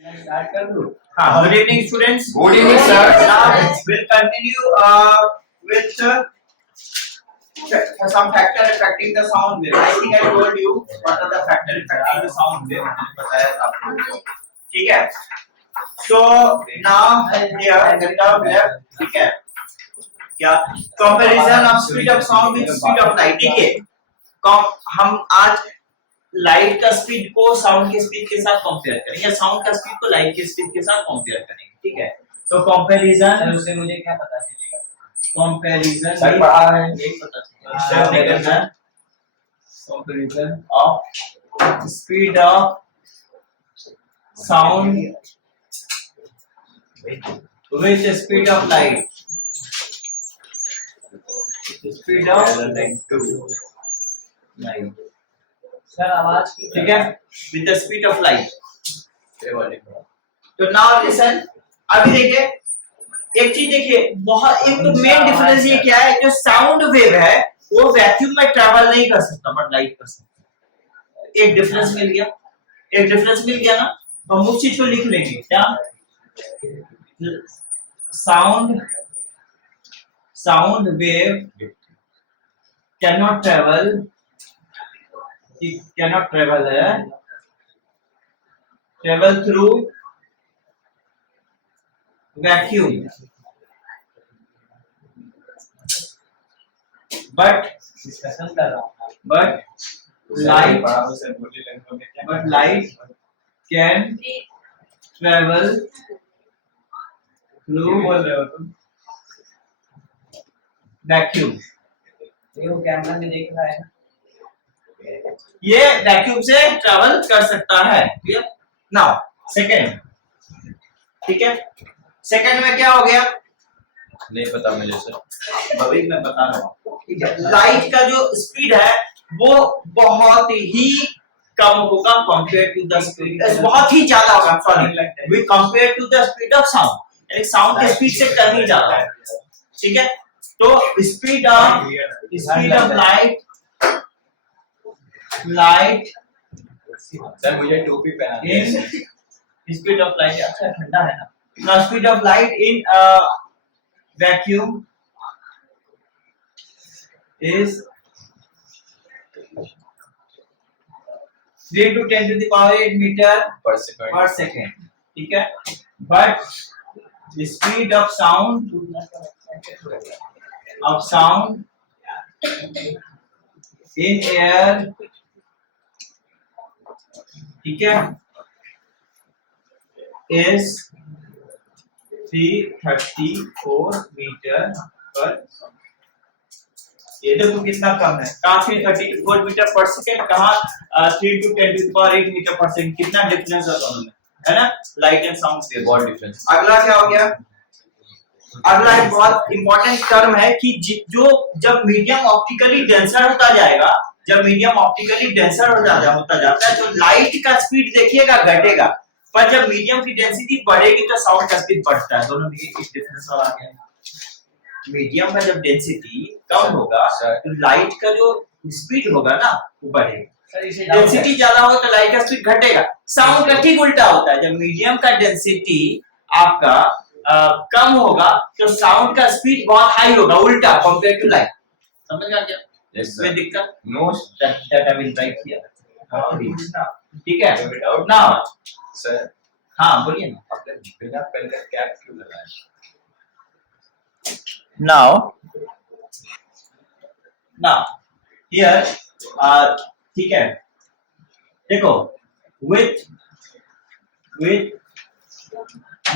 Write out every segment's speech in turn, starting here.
Start कर दूं? हाँ, good evening students. Good evening, sir. Now we'll continue with some factor affecting the sound wave. I think I told you what are the factor affecting the sound wave. बताया था आपको. ठीक है. So now here the term left. ठीक है. क्या comparison of speed of sound with speed of light. ठीक है. हम आज लाइट का स्पीड को साउंड के स्पीड के साथ कंपेयर करेंगे या साउंड का स्पीड को लाइट के स्पीड के साथ कंपेयर करेंगे. ठीक है. तो कंपैरिजन उससे मुझे क्या पता चलेगा? कंपैरिजन सर पढ़ा है यही पता चलेगा. Comparison of speed of sound with speed of light. Speed of light. Sir आवाज की ठीक है. With the speed of light. तो नाउ लिसन. अभी देखिए एक चीज देखिए, बहुत एक तो मेन डिफरेंस ये क्या है, जो साउंड वेव है वो वैक्यूम में ट्रैवल नहीं कर सकता बट लाइट कर सकता. एक डिफरेंस मिल गया. एक डिफरेंस मिल गया ना. तो हम उस चीज को लिख लेंगे. क्या sound wave cannot travel through vacuum but discussion कर रहा हूँ. Light can travel through vacuum. ये वो कैमरा में देख रहा है ना. ये वैक्यूम से ट्रैवल कर सकता है. क्लियर. Now second. ठीक है. सेकंड में क्या हो गया नहीं पता मुझे सर. अभी मैं बता रहा हूँ. ठीक है. लाइट का जो स्पीड है वो बहुत ही कम होगा कंपेयर टू द स्पीड. बहुत ही ज्यादा होगा. Sorry, we compare to the speed of sound. यानी साउंड के स्पीड से कहीं ज्यादा है. ठीक है. तो स्पीड ऑफ लाइट सर मुझे टोपी पहना in speed of light. अच्छा ठंडा है ना. Now speed of light in vacuum is 3 to 10 to the power 8 meter पर सेकंड. ठीक है. But the speed of sound in air, ठीक है, is 334 मीटर पर. ये देखो कितना कम है. कहाँ 334 मीटर पर सेकेंड, कहाँ 3 to 10 to the power 8 metre पर सेकेंड. कितना डिफरेंस है दोनों में, है ना. लाइट एंड साउंड से बहुत डिफरेंस. अगला क्या हो गया. अगला एक बहुत इंपॉर्टेंट टर्म है कि जो जब मीडियम ऑप्टिकली डेंसर होता जाएगा, होता जाता है तो लाइट का स्पीड देखिएगा घटेगा, पर जब मीडियम की डेंसिटी बढ़ेगी तो साउंड का स्पीड बढ़ता है. दोनों में एक डिफरेंस आ गया. मीडियम का जब डेंसिटी कम होगा तो लाइट का जो स्पीड होगा ना वो बढ़ेगा. डेंसिटी ज्यादा हो तो लाइट का स्पीड घटेगा. साउंड का ठीक उल्टा होता है. जब मीडियम का डेंसिटी आपका कम होगा तो साउंड का स्पीड बहुत हाई होगा, उल्टा कंपेयर टू लाइट. समझ आ गया. इसमें दिक्कत know that I will write here. ठीक है. Now sir. हाँ बोलिए ना. आपने बिना पेन का कैप क्यों लगाया? नाउ हियर ठीक है. देखो with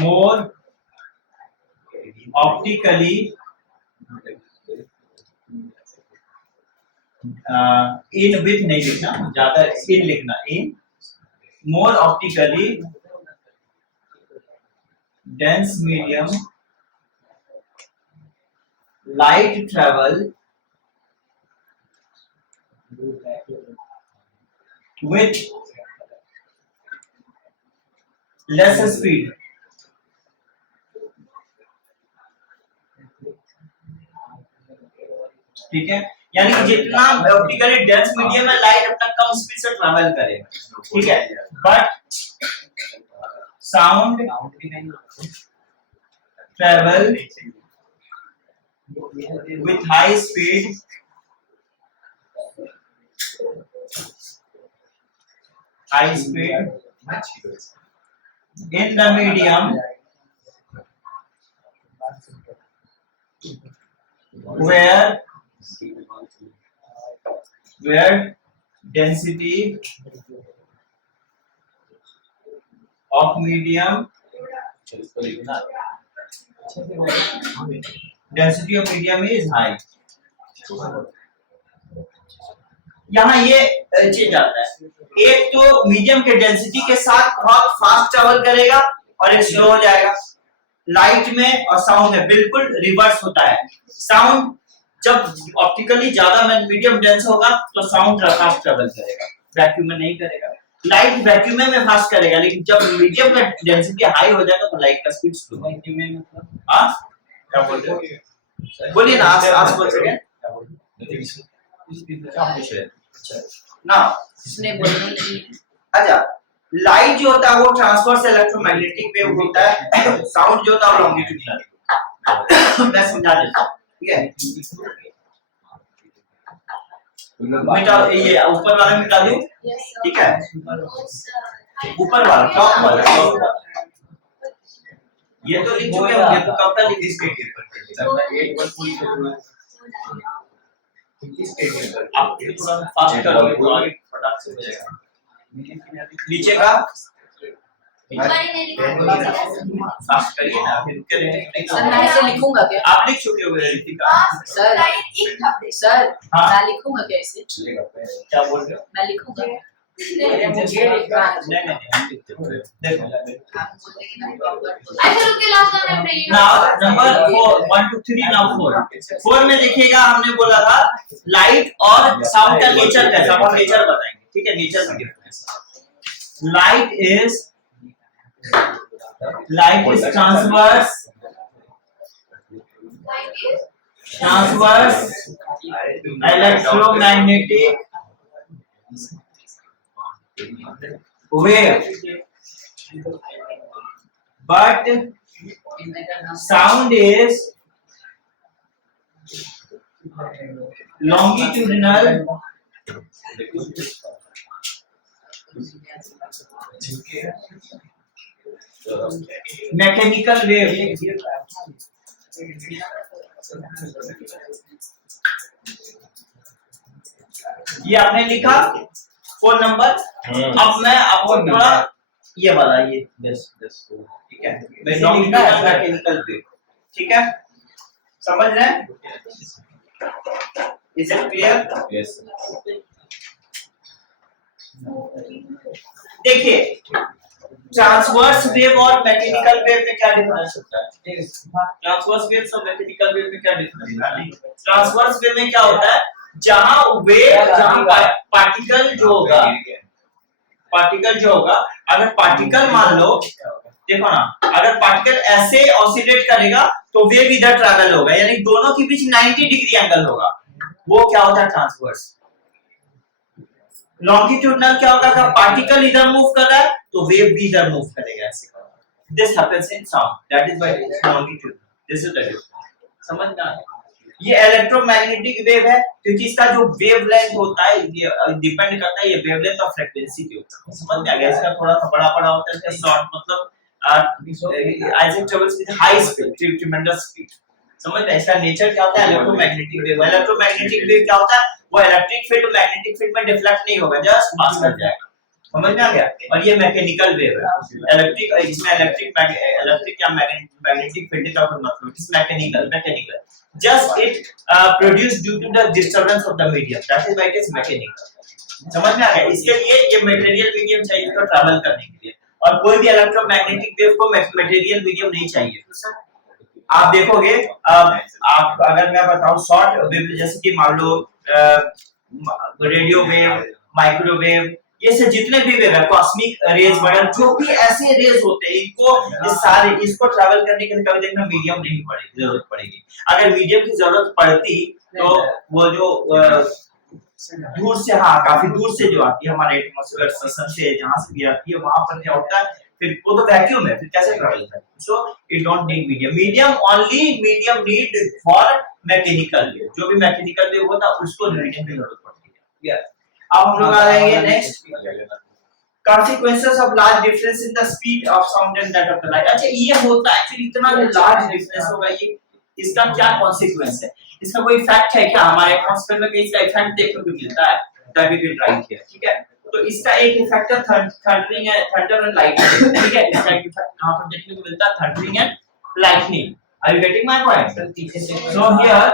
more optically in with नहीं लिखना, ज्यादा इन लिखना. इन मोर optically dense medium light travel with less speed. ठीक है. यानी कि जितना ऑप्टिकली डेंस मीडियम में लाइट अपना कम स्पीड से ट्रैवल करेगा. ठीक है. But sound travel with high speed in the medium where density of medium is high. यहाँ ये चीज आता है, एक तो मीडियम के डेंसिटी के साथ बहुत फास्ट ट्रेवल करेगा और एक स्लो हो जाएगा। लाइट में और साउंड में बिल्कुल रिवर्स होता है। साउंड जब ऑप्टिकली ज्यादा मीडियम डेंस होगा तो साउंड फास्ट ट्रेवल करेगा, वैक्यूम में नहीं करेगा। लाइट वैक्यूम में फास्ट करेगा, लेकिन जब मीडियम का डेंसिटी हाई हो जाएगा तो लाइट का स्पीड स्लो। वैक्यूम में मतलब क्या बोलते हो? बोलिए ना, आप बोल सकें ना। उसने बोलना नहीं है। अच्छा, लाइट जो होता है वो ट्रांसवर्स इलेक्ट्रोमैग्नेटिक वेव होता है, साउंड जो होता है वो लॉन्गिट्यूडनल। मैं समझा देता हूँ, ठीक है? मिटा ये ऊपर वाला मिटा दूं, ठीक है? ऊपर वाला टॉप वाला ये तो लिख चुके होंगे, तो कब तक लिख इसके आप थोड़ा फास्ट करोगे तो आगे फटाक से हो जाएगा। नीचे का फास्ट करिए ना, फिर रुके रहे। सर मैं इसे लिखूंगा क्या? आप लिख चुके हो रितिका? सर हाँ। मैं लिखूंगा क्या इसे? क्या बोल रहे हो? मैं लिखूंगा। मुझे लिखना है। नहीं देखो आप बोलेंगे ना प्रॉपर। अच्छा रुक के लास्ट टाइम रही है। नाउ नंबर 4 1 2 3 नाउ 4 में देखिएगा, हमने बोला था लाइट और साउंड का नेचर कैसा, हम नेचर बताएंगे, ठीक है? नेचर में difference. Light is transverse electromagnetic wave, but sound is longitudinal mechanical wave। ये आपने लिखा 4 नंबर। अब मैं आपको थोड़ा ये वाला ये ठीक है, मैकेनिकल वेव, ठीक है? समझ रहे हैं? Is it clear? यस। देखिए, ट्रांसवर्स वेव और मैकेनिकल वेव में क्या डिफरेंस होता है? ट्रांसवर्स वेव और मैकेनिकल वेव में क्या डिफरेंस होता है? ट्रांसवर्स वेव में क्या होता है, जहां पार्टिकल जो होगा, अगर पार्टिकल मान लो, देखो ना, अगर पार्टिकल ऐसे ऑसिलेट करेगा तो वेव इधर ट्रैवल होगा, यानी दोनों के बीच 90 डिग्री एंगल होगा, वो क्या होता है? ट्रांसवर्स। लॉन्गिट्यूडनल क्या होगा, अगर पार्टिकल इधर मूव कर रहा है तो वेव भी इधर मूव करेगा, ऐसे। This happens in sound, that is why it is longitudinal. This is the difference. समझ में आया? ये इलेक्ट्रोमैग्नेटिक वेव है क्योंकि इसका जो वेवलेंथ होता है ये डिपेंड करता है ये वेवलेंथ और फ्रीक्वेंसी के ऊपर। समझ में आ गया? इसका थोड़ा सा बड़ा होता है, शॉर्ट मतलब Isaac travels with high speed, ट्रेमेंडस speed. समझ में? इसका नेचर क्या होता है? Electromagnetic wave. इलेक्ट्रोमैग्नेटिक वेव क्या होता है, वो इलेक्ट्रिक फील्ड और मैग्नेटिक फील्ड में डिफ्लेक्ट नहीं होगा, जस्ट पास कर जाएगा। समझ में आ गया? और ये मैकेनिकल वेव है। इलेक्ट्रिक, इसमें इलेक्ट्रिक या मैग्नेटिक फील्ड का कोई मतलब, it's mechanical just it produced due to the disturbance of the medium, that is why it is mechanical। समझ में आ गया? इसके लिए ये मटेरियल मीडियम चाहिए इसको ट्रैवल करने के लिए, और कोई भी इलेक्ट्रोमैग्नेटिक वेव को मटेरियल मीडियम नहीं चाहिए। आप देखोगे, आप अगर मैं बताऊं शॉर्ट वेव, जैसे कि मान लो रेडियो वेव, माइक्रोवेव, ये से जितने भी वेव है, कॉस्मिक रेज वगैरह, जो भी ऐसे रेज होते हैं, इसको ट्रैवल करने के लिए कभी देखना मीडियम नहीं पड़ेगी, जरूरत पड़ेगी। अगर मीडियम की जरूरत पड़ती तो वो जो दूर से, काफी दूर से जो आती है हमारे एटमॉस्फेयर से, जहां से भी आती है, वहां पर क्या होता है, फिर वो तो वैक्यूम है, फिर कैसे ट्रैवल करेगा? So it don't need medium. Medium need for mechanical wave, जो भी मैकेनिकल वेव होता है उसको मीडियम की जरूरत पड़ती है। यस, अब हम लोग आ जाएंगे next, consequences of large difference in the speed of sound and that of the light। अच्छा ये होता है एक्चुअली, इतना जो लार्ज डिफरेंस होगा ये, इसका क्या कॉन्सिक्वेंस है, इसका कोई इफेक्ट है क्या? हमारे एटमॉस्फेयर में कहीं इसका इफेक्ट देखने को मिलता है? That we will write here, ठीक है। तो इसका एक इफेक्ट है थंडरिंग है, थंडर एंड लाइटनिंग, ठीक है। इसका एक इफेक्ट कहां पर देखने को मिलता है? Thundering and lightning. Are you getting my point? So here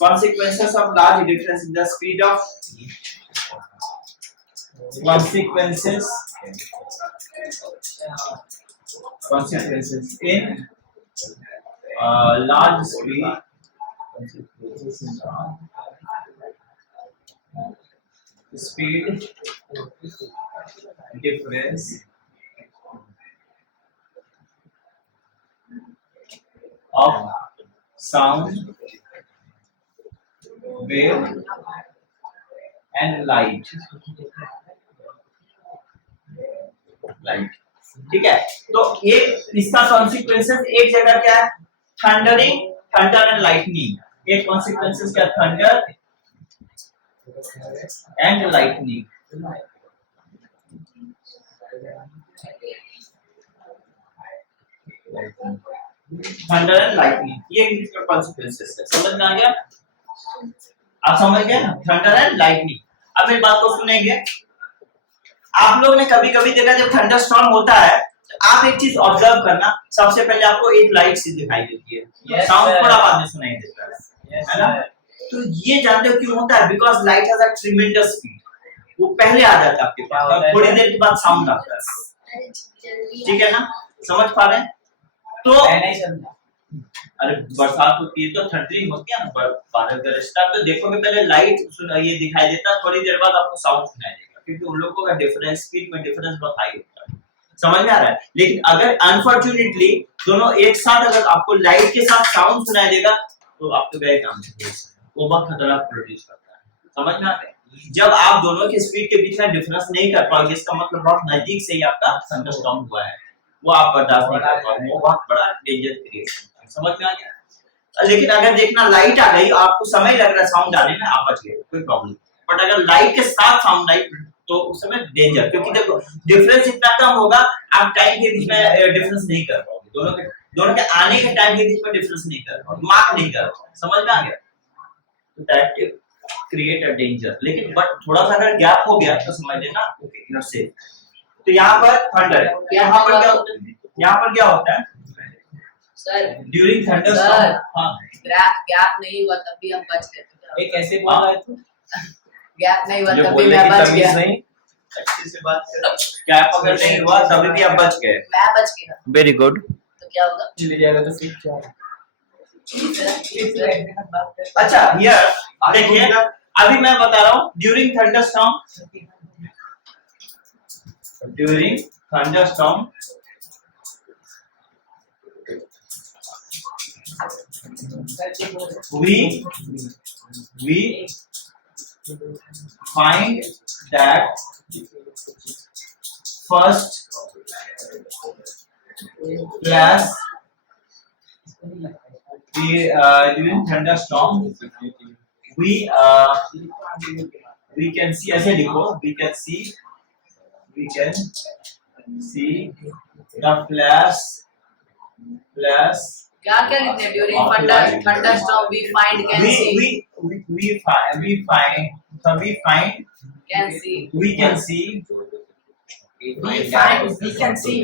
consequences of large difference in the speed of consequences in large speed difference of sound wave and light, ठीक है। तो ये इसका कॉन्सिक्वेंसेस एक जगह क्या है? Thundering, thunder and lightning. एक कॉन्सिक्वेंसेस क्या? Thunder and lightning. Thunder and lightning, ये इसका कॉन्सिक्वेंसेस है। समझ में आ गया? आप समझ गए ना, थंडर एंड लाइटनिंग। अब इस बात को सुनेंगे। आप लोग ने कभी-कभी देखा जब थंडर स्टॉर्म होता है तो आप एक चीज ऑब्जर्व करना, सबसे पहले आपको एक लाइट सी दिखाई देती है, साउंड थोड़ा बाद में सुनाई देता है ना? तो ये जानते हो क्यों होता है? Because light has a tremendous speed, वो पहले आ जाता है आपके पास और थोड़ी देर के बाद साउंड आता है, ठीक है ना? समझ पा रहे हैं? तो अरे बरसात होती है तो थंडरिंग होती है ना, बादल गरजता, तो देखोगे पहले लाइट ये दिखाई देता, थोड़ी देर बाद आपको साउंड सुनाई देगा, क्योंकि उन लोगों का डिफरेंस, स्पीड में डिफरेंस बहुत हाई होता है। समझ में आ रहा है? लेकिन अगर अनफॉर्चुनेटली दोनों एक साथ, अगर आपको लाइट के साथ साउंड सुनाई देगा तो आप तो गए काम से, वो बहुत खतरा प्रोड्यूस करता है। समझ में आ रहा है? जब आप दोनों के स्पीड के बीच में डिफरेंस नहीं कर पाओगे, इसका मतलब बहुत नजदीक से ही आपका थंडरस्टॉर्म हुआ है, वो आप बर्दाश्त नहीं कर पाओगे, वो बहुत बड़ा डेंजर क्रिएट करता है। समझ में आ गया? लेकिन अगर देखना लाइट आ गई, आपको समय लग रहा है साउंड आने में, आप बच गए, कोई प्रॉब्लम। बट अगर लाइट के साथ साउंड आई तो उस समय डेंजर, क्योंकि देखो डिफरेंस इतना कम होगा, आप टाइम के बीच में डिफरेंस नहीं कर पाओगे, दोनों के आने के टाइम के बीच में डिफरेंस नहीं कर पाओगे, मार्क नहीं कर पाओगे। समझ में आ गया? तो दैट क्रिएट अ डेंजर। लेकिन बट थोड़ा सा अगर गैप हो गया तो समझ लेना ओके, यू आर सेफ। तो यहाँ पर थंडर है, यहाँ पर क्या होता है? यहाँ पर क्या होता है सर? ड्यूरिंग थंडरस्टॉर्म, हां गैप नहीं हुआ तब भी हम बच गए। ये कैसे बोल रहा है तू? गैप नहीं हुआ जो तब भी बोलने मैं की बच तमीज गया। नहीं, अच्छे से बात कर। गैप अगर नहीं हुआ तभी भी आप बच गए। मैं बच गया वेरी गुड। तो क्या होगा? ले जाएगा तो फिर क्या? अच्छा हियर देखिए, अभी मैं बता रहा हूँ during thunderstorm, we find that first class during thunderstorm we can see, ऐसे लिखो, we can see the flash क्या क्या लिखते हैं? During thunderstorm we find can see, we find can see, we can see we can see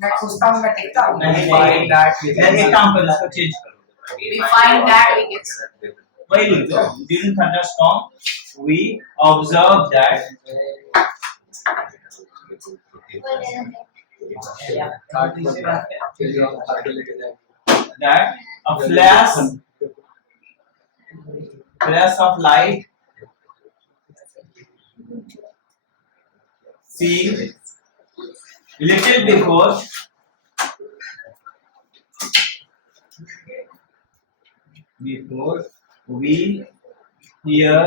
मैं पूछता हूँ, मैं देखता हूँ। नहीं मैं एक काम करो, इसको चेंज करो, we find that we can see. वही लिख दो, during thunderstorm we observe that a flash of light seen little before we hear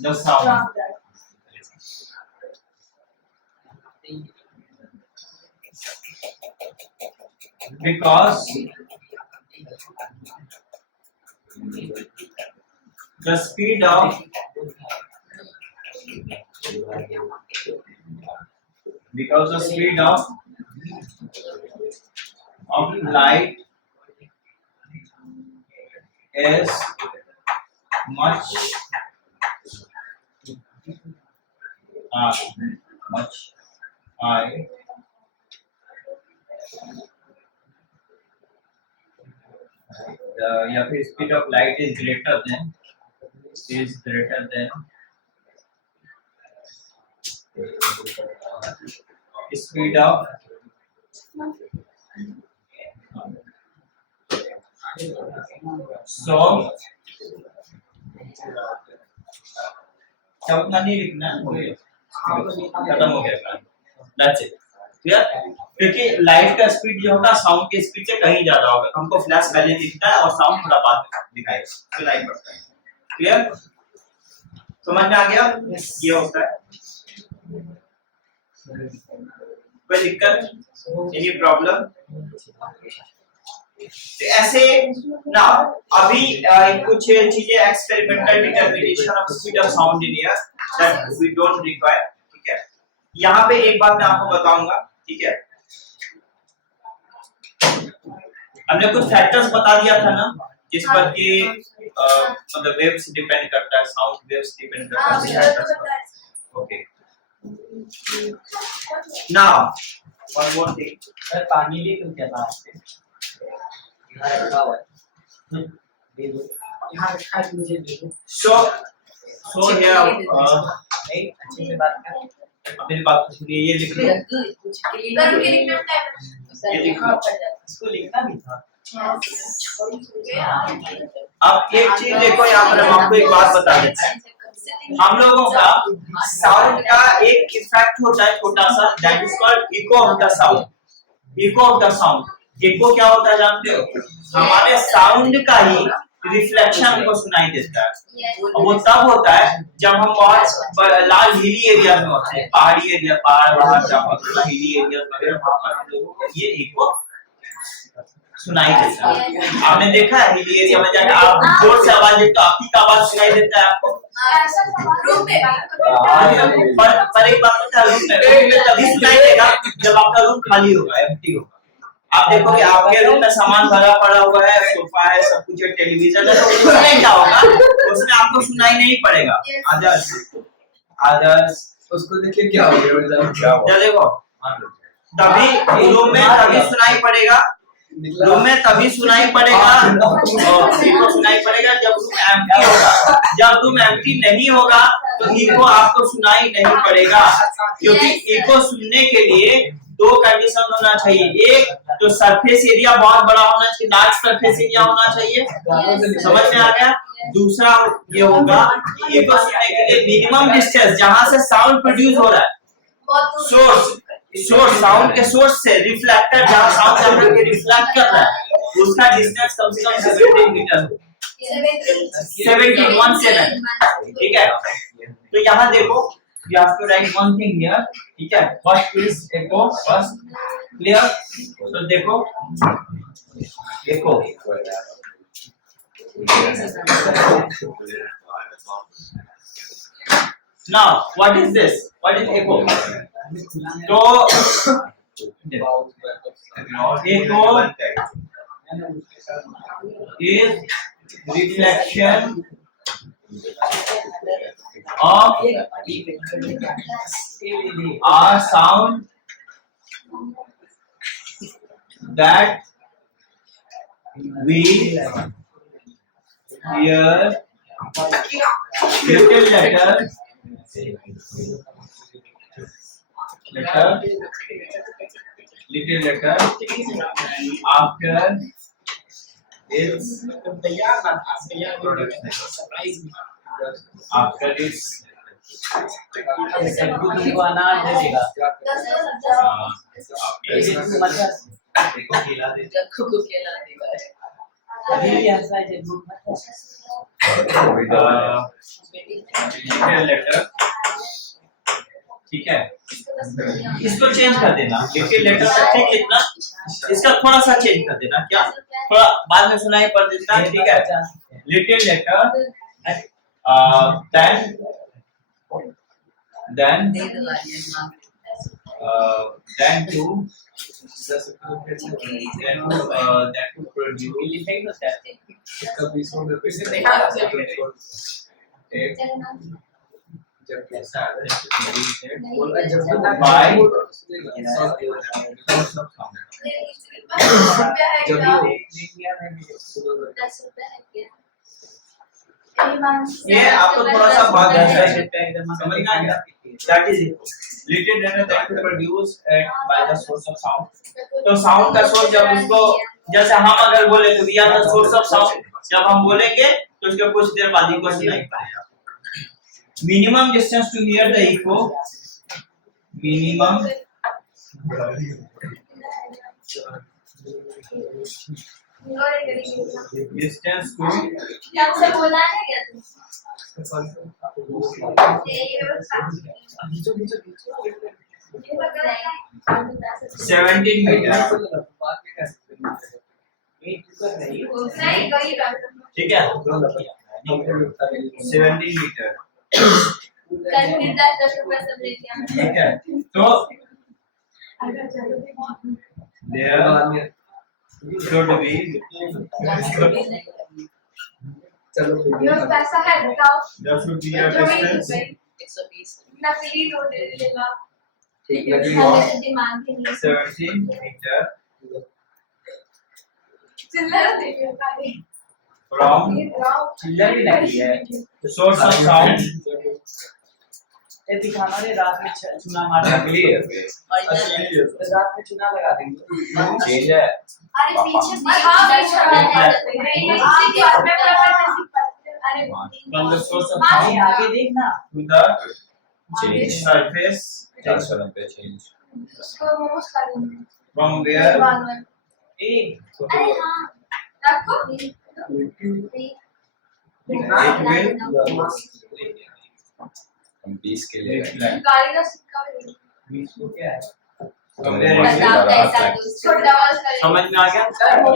the sound. Because the speed of light is much high, या फिर speed of light is greater than speed of so उतना नहीं लिखना, खत्म हो गया। That's it. Clear? क्योंकि light का स्पीड जो होगा साउंड के स्पीड से कहीं ज्यादा होगा। हमको फ्लैश पहले दिखता है और साउंड थोड़ा बाद में दिखाएगा, तो लाइट बढ़ता है। क्लियर? समझ में आ गया? ये होता है। कोई दिक्कत? Any problem? ऐसे ना अभी कुछ चीजें experimental determination of speed of sound in air that we don't require. ठीक है, यहाँ पे एक बात मैं आपको बताऊंगा। ठीक है, हमने कुछ फैक्टर्स बता दिया था ना जिस पर कि मतलब वेव्स डिपेंड करता है, साउंड वेव्स डिपेंड करता है। Okay, now one more thing. Sir पानी भी क्यों कहता है? यहाँ रखा हुआ है, दे दो। यहाँ रखा है, मुझे दे दो। So here नहीं, अच्छे से बात कर। मेरी बात तो सुनिए, ये लिख लो। ये लिख लो। इसको लिखना भी था। अब एक चीज देखो, यहाँ पर हम आपको एक बात बता देते हैं। हम लोगों का साउंड का एक इफेक्ट होता है छोटा सा, that is called echo of the sound. Echo of the sound, echo क्या होता है जानते हो? हमारे साउंड का ही रिफ्लेक्शन हमको सुनाई देता है। वो तब होता है जब हम बहुत लार्ज हिली एरिया में होते हैं, पहाड़ी एरिया, पहाड़ हिली एरिया वगैरह, वहां पर हम लोगों को ये इको सुनाई देता है। आपने देखा है हिली एरिया में जाकर आप जोर से आवाज देते तो आपकी आवाज सुनाई देता है आपको। पर एक बात बता, रूम में तभी सुनाई देगा जब आपका रूम खाली होगा, एम्प्टी होगा। आप देखोगे आपके रूम में सामान भरा पड़ा हुआ है, सोफा है, सब कुछ है, टेलीविजन है, तो उसमें क्या होगा? उसमें आपको सुनाई नहीं पड़ेगा। अदर्स उसको देखिए क्या हो गया, देखो तभी रूम में तभी सुनाई पड़ेगा, रूम में तभी सुनाई पड़ेगा और इको सुनाई पड़ेगा जब रूम एम्प्टी होगा। जब रूम एम्प्टी नहीं होगा तो इको आपको सुनाई नहीं पड़ेगा, क्योंकि इको सुनने के लिए दो कंडीशन होना चाहिए। एक तो सरफेस एरिया बहुत बड़ा होना चाहिए, लार्ज सरफेस एरिया होना चाहिए। समझ में आ गया? दूसरा ये होगा कि इको सुनने के लिए मिनिमम डिस्टेंस जहां से साउंड प्रोड्यूस हो रहा है, सोर्स साउंड के सोर्स से रिफ्लेक्टर जहां साउंड जाकर के रिफ्लेक्ट कर रहा है, उसका डिस्टेंस कम से कम 17 मीटर हो। 17 ठीक है। तो यहाँ देखो, you have to write one thing here, ठीक है? What is echo first? Clear? तो देखो, echo. Now, what is this? What is echo? तो echo is reflection of a sound that we hear little letter after its production. After its को अनाज दे देगा। को केला देगा। अभी भी ऐसा है जब लेटर, ठीक है, इसको चेंज कर देना, लिटिल लेटर तक ठीक लिखना, इसका थोड़ा सा चेंज कर देना, क्या थोड़ा बाद में सुनाई पड़ देता है, ठीक है, little letter, then to produce ये आपको थोड़ा सा बात समझ में आ गया, that is it. Little letter that to produce by the source of sound. तो साउंड का सोर्स जब उसको, जैसे हम अगर बोले तो we are the source of sound, जब हम बोलेंगे तो उसके कुछ देर बाद ही को सुनाई पाएगा. Minimum distance to hear the echo, minimum distance to हमसे बोला है क्या तुम? 17 मीटर, ठीक है, 17 मीटर, ठीक है, तो there should be पैसा है बताओ. there should be a distance, नकली नोट दे देगा. ठीक है, दिमाग के लिए 17 मीटर चिल्लर देखिए खाली. from चिल्लर भी लगी है. the source of sound. ये दिखाना रे रात में चुना मारना, रात में चुना लगा देंगे. चेंज है अरे पीछे हाँ पीछे अरे From the source of आगे sound आगे देखना. to the surface, चेंज उसको मोमोस खा लेंगे. from where ए अरे हाँ रखो. हम 20 के लिए reflect. गाड़ी का सिक्का भी. बीच को क्या है? From where it छोटा will reflect. आवाज करेंगे. समझ में आ गया?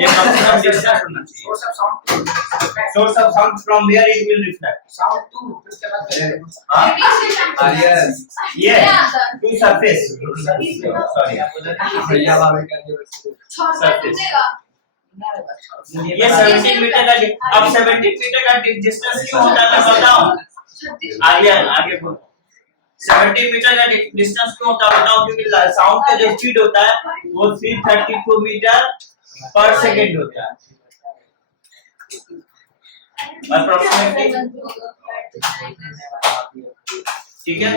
ये कम से कम distance होना चाहिए. Source of sound from where it will reflect. हाँ? Yes, to surface. Sorry. भैया भाभी का ये 17 मीटर का, अब 17 मीटर का डिस्टेंस क्यों होता है मैं बताऊं? आगे बोलो. 17 मीटर का डिस्टेंस क्यों होता है बताओ, क्योंकि साउंड का जो स्पीड होता है वो 332 मीटर पर सेकंड होता है अप्रोक्सीमेटली, ठीक है.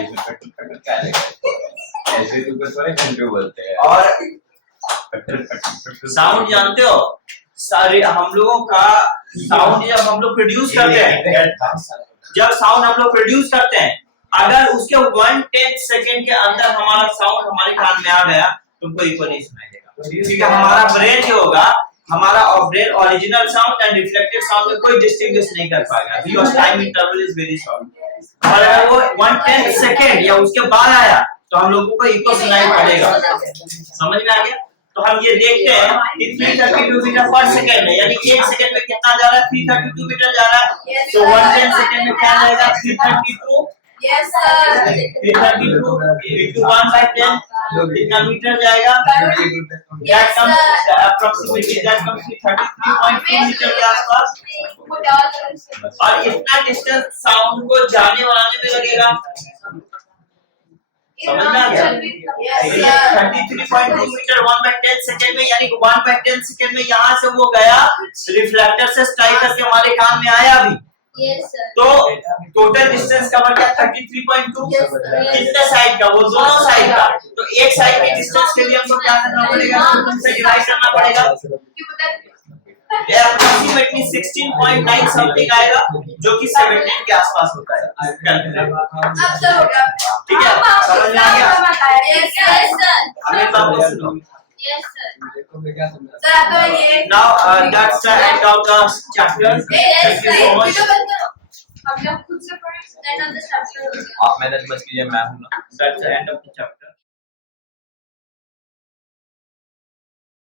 ऐसे तो कुछ वाले घंटे बोलते हैं और साउंड जानते हो, सारे हम लोगों का साउंड जब हम लोग प्रोड्यूस करते हैं, जब साउंड हम लोग प्रोड्यूस करते हैं, अगर उसके 1/10 सेकंड के अंदर हमारा साउंड हमारे कान में आ गया तुमको इको नहीं सुनाई देगा, क्योंकि हमारा ब्रेन जो होगा, हमारा brain original sound and reflected sound में कोई डिस्टिंग्विश नहीं कर पाएगा, because time interval is very short. और अगर वो 1/10 सेकंड या उसके बाद आया तो हम लोगों को इको सुनाई पड़ेगा. समझ में आ गया? तो हम ये देखते हैं कि 332 मीटर पर सेकंड है, यानी 1 सेकंड में कितना जा रहा है, 332 मीटर जा रहा है. तो 1/10 सेकंड में क्या जाएगा, 332. Yes sir. 332 into 1/10 कितना मीटर जाएगा, that comes approximately that comes to 33.2 metre के आसपास. और इतना डिस्टेंस साउंड को जाने और आने में लगेगा. समझ में आ गया? 33.2 मीटर 1/10 सेकंड में, यानी 1/10 सेकंड में यहाँ से वो गया, रिफ्लेक्टर से स्ट्राइक करके हमारे कान में आया भी. तो टोटल डिस्टेंस कवर किया 33.2. कितने साइड का, वो दोनों साइड का. तो एक साइड के डिस्टेंस के लिए हमको क्या करना पड़ेगा, उनसे डिवाइड करना पड़ेगा. अप्रोक्सीमेटली 16.9 समथिंग आएगा, जो कि 17 के आसपास होता है. ठीक है, समझ में आ गया? अब एक बात सुनो, Yes, sir. देखो मैं क्या समझा Sir, आपका ये Now that's the end of the chapter. Yes, Thank you so much. Video बंद करो. हम लोग खुद से पढ़ें. End of the chapter हो गया. आप मैनेज मत कीजिए मैं हूं ना That's the end of the chapter.